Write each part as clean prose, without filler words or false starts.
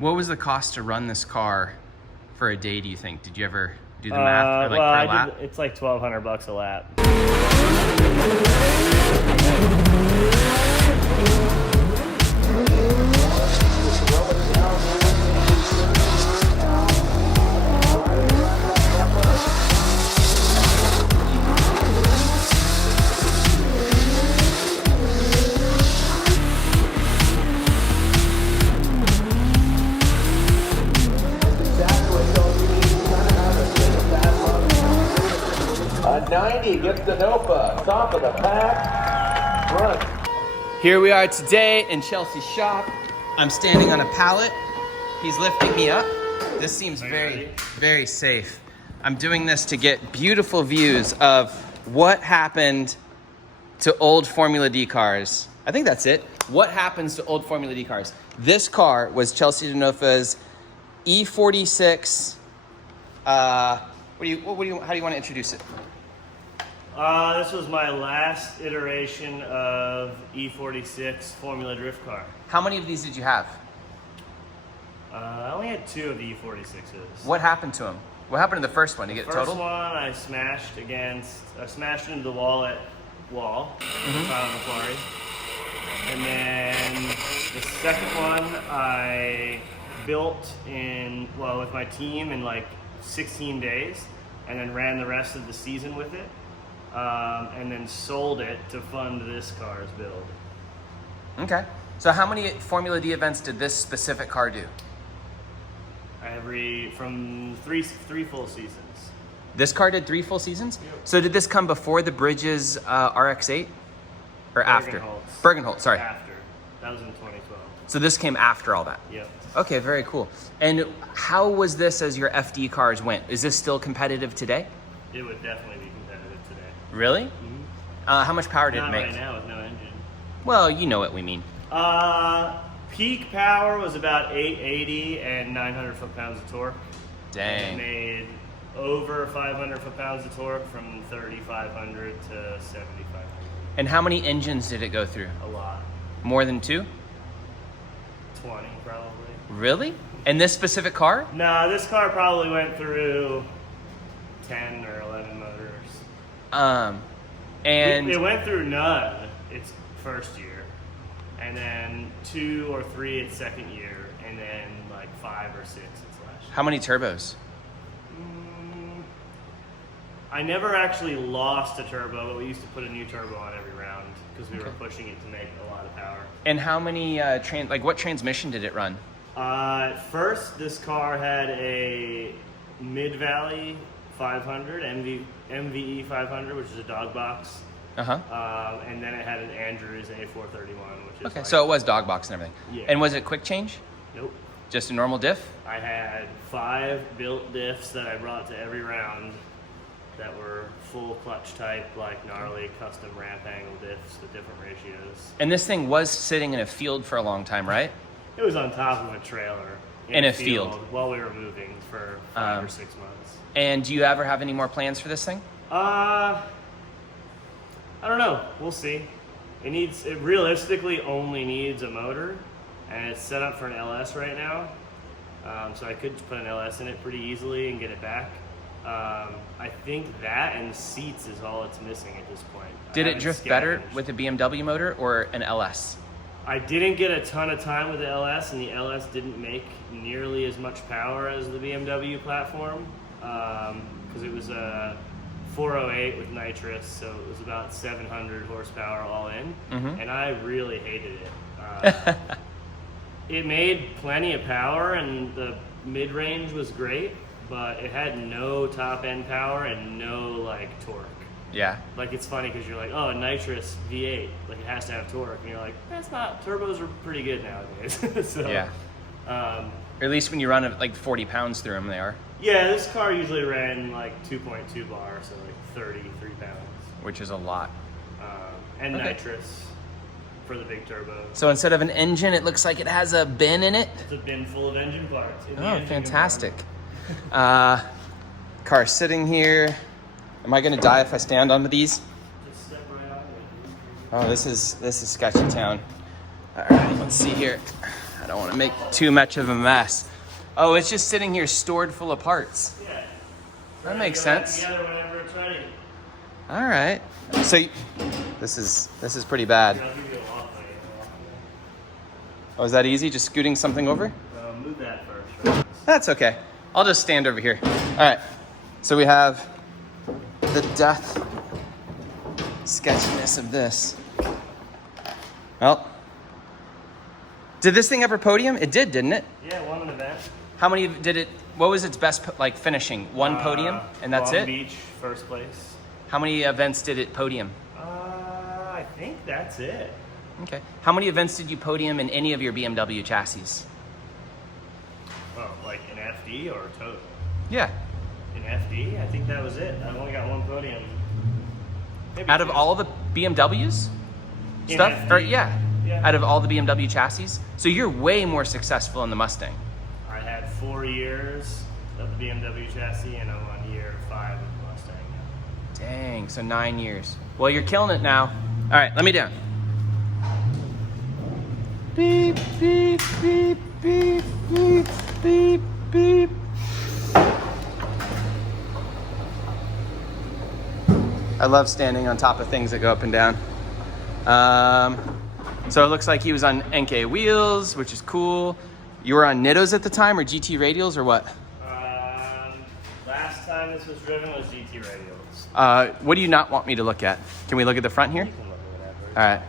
What was the cost to run this car for a day, do you think? Did you ever do the math? Or like well, per lap? it's like $1,200 a lap. A 90 gets Denofa, top of the pack, front. Here we are today in Chelsea's shop. I'm standing on a pallet. He's lifting me up. This seems very safe. I'm doing this to get beautiful views of what happened to old Formula D cars. I think that's it. What happens to old Formula D cars? This car was Chelsea Denofa's E46. How do you want to introduce it? This was my last iteration of E46 Formula Drift car. How many of these did you have? I only had 2 of the E46s. What happened to them? What happened to the first one? Did you get First totaled? one I smashed into the wall on the quarry. And then the second one I built with my team in like 16 days, and then ran the rest of the season with it. And then sold it to fund this car's build. Okay. So how many Formula D events did this specific car do? From three full seasons. This car did 3 full seasons? Yep. So did this come before the Bridges RX-8? Or after? Bergenholtz, sorry. After. That was in 2012. So this came after all that? Yep. Okay, very cool. And how was this as your FD cars went? Is this still competitive today? It would definitely be competitive today. Really? Mm-hmm. How much power did it Not make? right now with no engine. Well, you know what we mean. Peak power was about 880 and 900 foot-pounds of torque. Dang. It made over 500 foot-pounds of torque from 3,500 to 7,500. And how many engines did it go through? A lot. More than 2? 20 probably. Really? And this specific car? No, this car probably went through 10 or 11 motors. And It went through none its first year, and then 2 or 3 its second year, and then like 5 or 6 its last year. how many turbos? I never actually lost a turbo, but we used to put a new turbo on every round because we were pushing it to make a lot of power. And how many what transmission did it run? At first, this car had a Mid-Valley 500, MVE 500, which is a dog box. And then it had an Andrews A431, which is Okay, so it was dog box and everything. Yeah. And was it quick change? Nope. Just a normal diff? I had 5 built diffs that I brought to every round that were full clutch type, like gnarly custom ramp angle diffs with different ratios. And this thing was sitting in a field for a long time, right? It was on top of a trailer In a field. while we were moving for 5 or 6 months. And do you ever have any more plans for this thing? I don't know. We'll see. It realistically only needs a motor, and it's set up for an LS right now. So I could put an LS in it pretty easily and get it back. I think that and seats is all it's missing at this point. Did it drift better with a BMW motor or an LS? I didn't get a ton of time with the LS, and the LS didn't make nearly as much power as the BMW platform, because it was a 408 with nitrous, so it was about 700 horsepower all in, and I really hated it. It made plenty of power, and the mid-range was great, but it had no top-end power and no torque. Yeah. Like, it's funny because you're like, oh, nitrous V8, like it has to have torque, and you're like, that's not. Turbos are pretty good nowadays. So, Yeah. Or at least when you run 40 pounds through them, they are. Yeah, this car usually ran 2.2 bar, so 33 pounds. Which is a lot. And Okay. nitrous for the big turbo. So instead of an engine, it looks like it has a bin in it. It's a bin full of engine parts. in the Oh, engine fantastic. Car sitting here. Am I gonna die if I stand onto these? Just step right on it. Oh, this is sketchy town. All right, let's see here. How don't want to make too much of a mess. Oh, it's just sitting here stored full of parts. Yeah. That makes sense. Together whenever it's ready. All right. So this is pretty bad. I'll give you a walk. Oh, is that easy? Just scooting something over? Move that first. Right? That's okay. I'll just stand over here. All right. So we have the death sketchiness of this. Well, did this thing ever podium? It did, didn't it? Yeah, won an event. How many did it? What was its best like finishing? One podium, and that's Long it. Beach, first place. How many events did it podium? I think that's it. Okay. How many events did you podium in any of your BMW chassis? Oh, like an FD or total? Yeah. An FD? I think that was it. I've only got one podium. Maybe Out of two. all the BMWs In stuff, FD? or yeah, Yeah. out of all the BMW chassis, so you're way more successful in the Mustang. I had 4 years of the BMW chassis and I'm on year 5 of the Mustang. Dang, so 9 years. Well, you're killing it now. All right, let me down. Beep, beep, beep, beep, beep, beep, beep. I love standing on top of things that go up and down. So it looks like he was on NK wheels, which is cool. You were on Nittos at the time, or GT radials, or what? Last time this was driven was GT radials. What do you not want me to look at? Can we look at the front here? You can look at whatever. All right.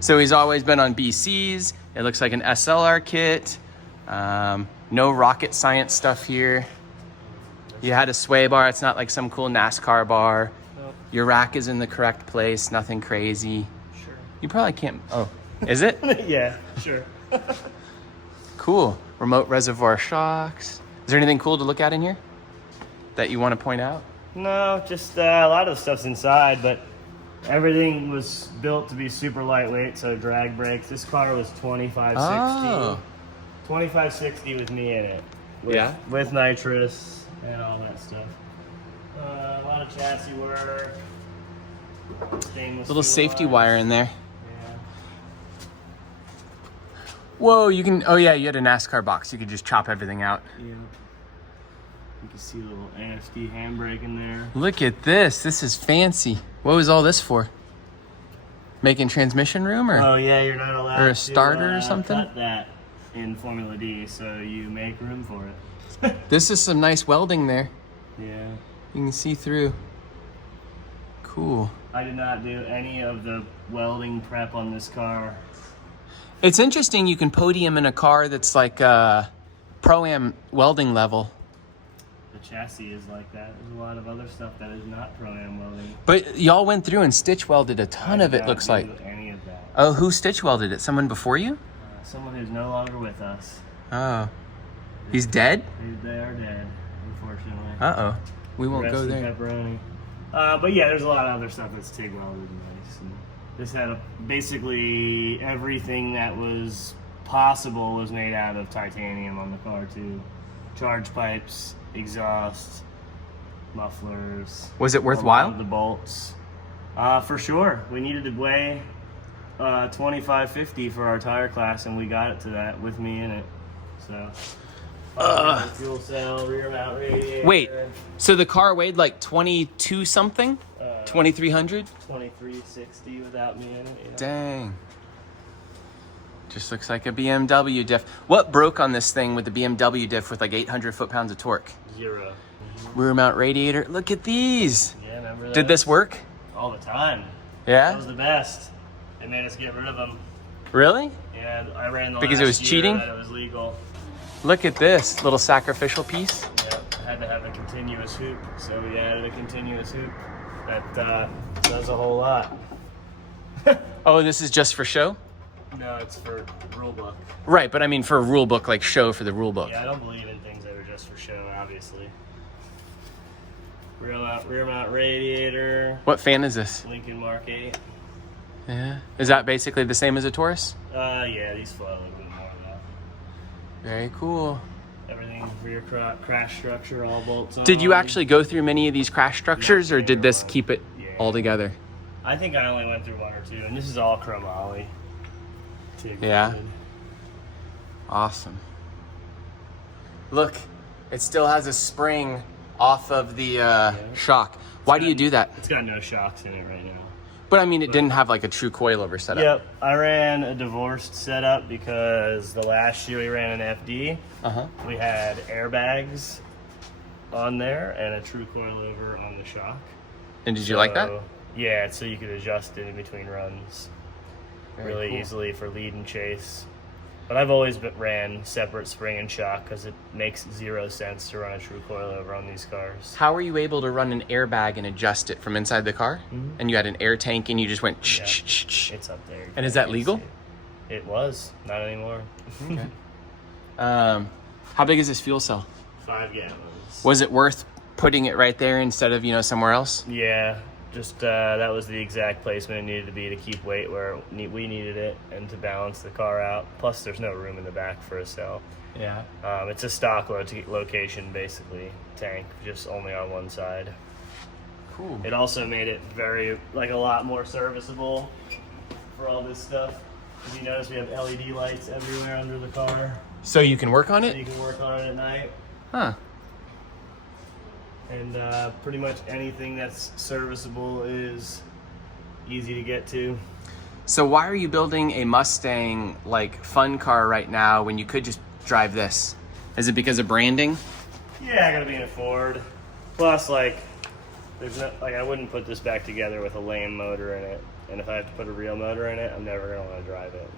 So he's always been on BCs. It looks like an SLR kit. No rocket science stuff here. You had a sway bar. It's not like some cool NASCAR bar. Nope. Your rack is in the correct place. Nothing crazy. Sure. You probably can't. Oh, is it? Yeah, sure. Cool. Remote reservoir shocks. Is there anything cool to look at in here that you want to point out? No, just a lot of the stuff's inside, but everything was built to be super lightweight, so drag brakes. This car was 2560. Oh. 2560 with me in it. Yeah? With nitrous and all that stuff. A lot of chassis work. Stainless Little steel safety wires. wire in there. Yeah. Whoa, you can, oh yeah, you had a NASCAR box. You could just chop everything out. Yeah. You can see a little ASD handbrake in there. Look at this. This is fancy. What was all this for? Making transmission room, or? Oh yeah, you're not allowed Or a starter to, or something? cut that in Formula D, so you make room for it. This is some nice welding there. Yeah. You can see through. Cool. I did not do any of the welding prep on this car. It's interesting you can podium in a car that's like Pro-Am welding level. The chassis is like that. There's a lot of other stuff that is not Pro-Am welding. But y'all went through and stitch welded a ton I of did it, not looks do like. any of that. Oh, who stitch welded it? Someone before you? Someone who's no longer with us. Oh. He's dead? They are dead, unfortunately. Uh-oh. We won't Rest go in there. pepperoni. But yeah, there's a lot of other stuff that's TIG welded and nice. And this had basically everything that was possible was made out of titanium on the car too. Charge pipes, exhaust, mufflers. Was it a lot worthwhile? of the bolts. For sure. We needed to weigh 2550 for our tire class, and we got it to that with me in it. So. Fuel cell, rear mount radiator. Wait, so the car weighed like 22 something? 2300? 2360 without me in it. You know? Dang. Just looks like a BMW diff. What broke on this thing with the BMW diff with like 800 foot-pounds of torque? 0. Rear mount radiator. Look at these. Yeah, remember that? Did this work? All the time. That was Yeah? the best. They made us get rid of them. Really? Yeah, I ran the Because last it was year cheating? that it was legal. Look at this little sacrificial piece. Yep, had to have a continuous hoop, so we added a continuous hoop. That does a whole lot. Oh, this is just for show? No, it's for rule book. Right, but I mean for a rule book, like show for the rule book. Yeah, I don't believe in things that are just for show, obviously. Rear mount radiator. What fan is this? Lincoln Mark 8. Yeah. Is that basically the same as a Taurus? Yeah, these flow a little bit more now. Very cool. Everything rear crash structure, all bolts on. Did you actually go through many of these crash structures, or did this keep it Yeah. all together? I think I only went through 1 or 2, and this is all chromoly. Yeah. Awesome. Look, it still has a spring off of the shock. Why do you do that? It's got no shocks in it right now. But I mean, it didn't have like a true coilover setup. Yep, I ran a divorced setup because the last year we ran an FD, we had airbags on there and a true coilover on the shock. And did you like that? Yeah, so you could adjust it in between runs really cool. easily for lead and chase. But I've always ran separate spring and shock because it makes 0 sense to run a true coilover on these cars. How were you able to run an airbag and adjust it from inside the car? And you had an air tank and you just went shh, shh, shh, shh. It's up there. And is that legal? It was, not anymore. Okay. How big is this fuel cell? 5 gallons. Was it worth putting it right there instead of, somewhere else? Yeah, just that was the exact placement it needed to be to keep weight where we needed it and to balance the car out. Plus, there's no room in the back for a cell. Yeah. It's a stock location, basically, tank, just only on one side. Cool. It also made it a lot more serviceable for all this stuff. As you notice, we have LED lights everywhere under the car. So you can work on So it? you can work on it at night. Huh. And pretty much anything that's serviceable is easy to get to. So why are you building a Mustang fun car right now when you could just drive this? Is it because of branding? Yeah, I gotta be in a Ford. Plus, there's no I wouldn't put this back together with a lame motor in it. And if I have to put a real motor in it, I'm never gonna want to drive it.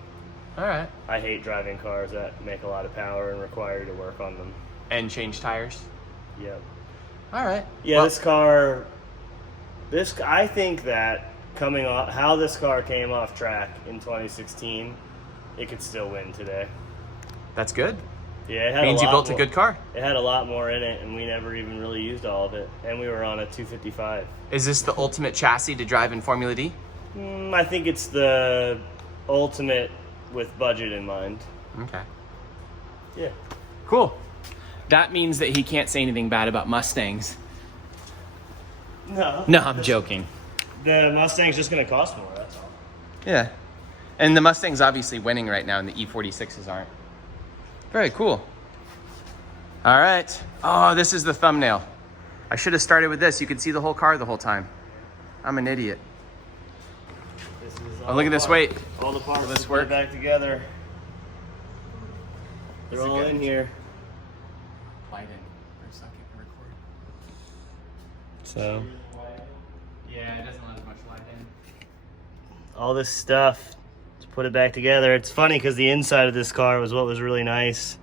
All right. I hate driving cars that make a lot of power and require you to work on them. And change tires? Yep. All right. Yeah, Well, this car. I think that how this car came off track in 2016, it could still win today. that's good. Yeah, it had Means a you lot built a more- good car. It had a lot more in it, and we never even really used all of it. And we were on a 255. Is this the ultimate chassis to drive in Formula D? I think it's the ultimate with budget in mind. Okay. Yeah. Cool. That means that he can't say anything bad about Mustangs. No. No, I'm joking. The Mustang's just going to cost more, that's all. Yeah. And the Mustang's obviously winning right now, and the E46s aren't. Very cool. All right. Oh, this is the thumbnail. I should have started with this. You could see the whole car the whole time. I'm an idiot. This is Oh, look at this weight. All the parts Will this to put work? it back together. They're Is it all good? in here. Light in for a second. Record. So, Yeah, it doesn't let as much light in. all this stuff to put it back together. It's funny because the inside of this car was what was really nice.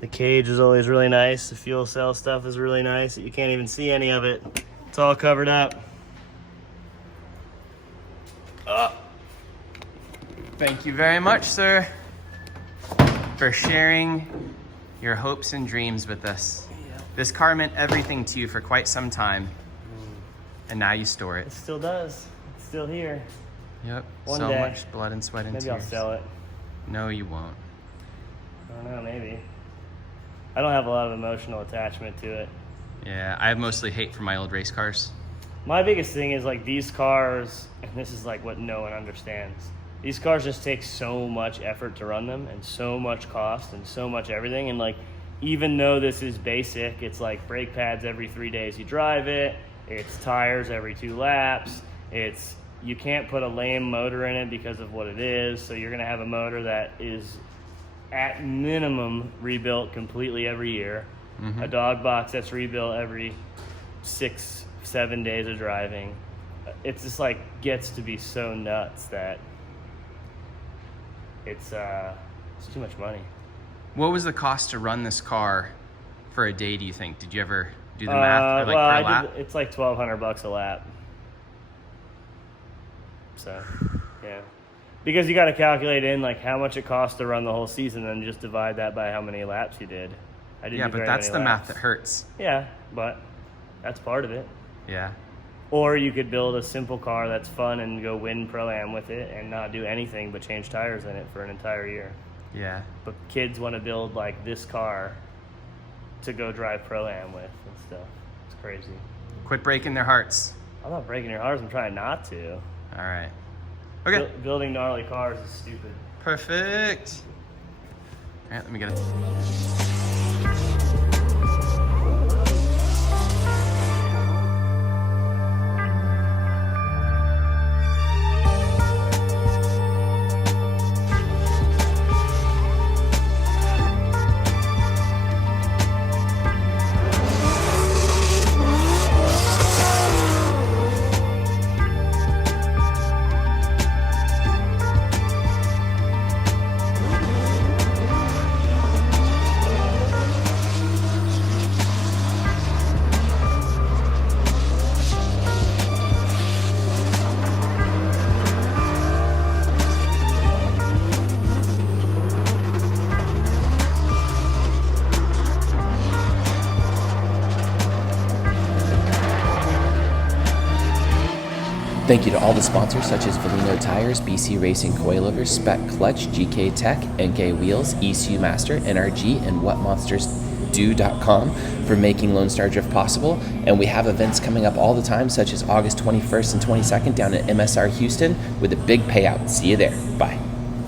The cage was always really nice. The fuel cell stuff is really nice. You can't even see any of it. It's all covered up. Thank you very much, sir, for sharing your hopes and dreams with us. This car meant everything to you for quite some time, and now you store it. It still does. It's still here. Yep. One so day. much blood and sweat and Maybe tears. I'll sell it. No, you won't. I don't know, maybe. I don't have a lot of emotional attachment to it. Yeah, I have mostly hate for my old race cars. My biggest thing is these cars, and this is what no one understands. These cars just take so much effort to run them and so much cost and so much everything. And even though this is basic, it's brake pads every 3 days you drive it. It's tires every 2 laps. You can't put a lame motor in it because of what it is. So you're going to have a motor that is at minimum rebuilt completely every year. A dog box that's rebuilt every 6-7 days of driving. It's just gets to be so nuts that it's too much money. What was the cost to run this car for a day, do you think? Did you ever do the math? Well, per I lap? did, it's $1,200 a lap. So, yeah. Because you got to calculate in how much it costs to run the whole season and just divide that by how many laps you did. I didn't Yeah, do but very that's many the laps. math that hurts. Yeah, but that's part of it. Yeah. Or you could build a simple car that's fun and go win Pro-Am with it and not do anything but change tires in it for an entire year. Yeah. But kids want to build this car to go drive Pro-Am with and stuff. It's crazy. Quit breaking their hearts. I'm not breaking your hearts. I'm trying not to. All right. Okay. Building gnarly cars is stupid. Perfect. All right, let me get it. Thank you to all the sponsors such as Valino Tires, BC Racing Coilovers, Spec Clutch, GK Tech, NK Wheels, ECU Master, NRG, and WhatMonstersDo.com for making Lone Star Drift possible. And we have events coming up all the time, such as August 21st and 22nd down at MSR Houston with a big payout. See you there. Bye.